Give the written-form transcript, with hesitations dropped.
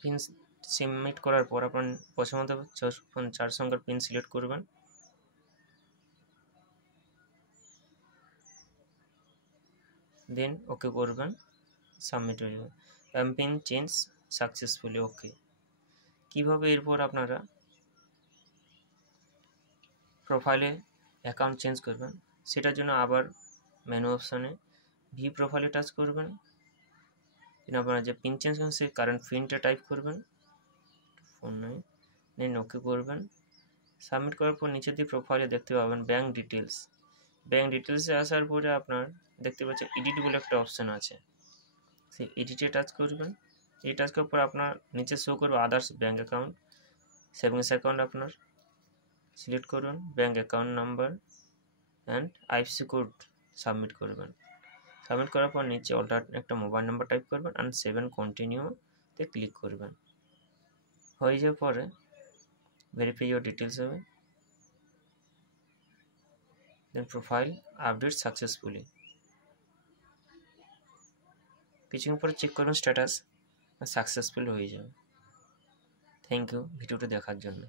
Pin submit করার পর আপনার পছন্দ মতো 4 সংখ্যার পিন সিলেক্ট করবেন। দেন ওকে করবেন, সাবমিট হয়ে যাবে। পিন চেঞ্জ সাকসেসফুলি, ওকে। কীভাবে এরপর আপনারা প্রোফাইলে অ্যাকাউন্ট চেঞ্জ করবেন সেটার জন্য আবার মেনু অপশানে ভি প্রোফাইলে টাচ করবেন। দেন আপনারা যে পিন চেঞ্জ করবেন সেই কারেন্ট পিনটা টাইপ করবেন, ফোন নয়। দেন ওকে করবেন। সাবমিট করার পর নিচে দিয়ে প্রোফাইলে দেখতে পাবেন ব্যাঙ্ক ডিটেলস। ব্যাঙ্ক ডিটেলসে আসার পরে আপনার দেখতে পাচ্ছেন এডিট বলে একটা অপশান আছে, সেই এডিটে টাচ করবেন। এই টাচ করার পর আপনার নিচে শো করবে others bank account, savings account আপনার সিলেক্ট করুন, bank account number and IFSC code submit করবেন। সাবমিট করার পর নিচে অল্টার একটা মোবাইল নাম্বার টাইপ করবেন অ্যান্ড 7 কন্টিনিউতে ক্লিক করবেন। হয়ে যাওয়ার পরে ভেরিফাই ইউর ডিটেলস হবে, দেন প্রোফাইল আপডেট সাকসেসফুলি। কিছুক্ষণ পরে চেক করবেন স্ট্যাটাস সাকসেসফুল হয়ে যাবে। থ্যাংক ইউ ভিডিওটা দেখার জন্য।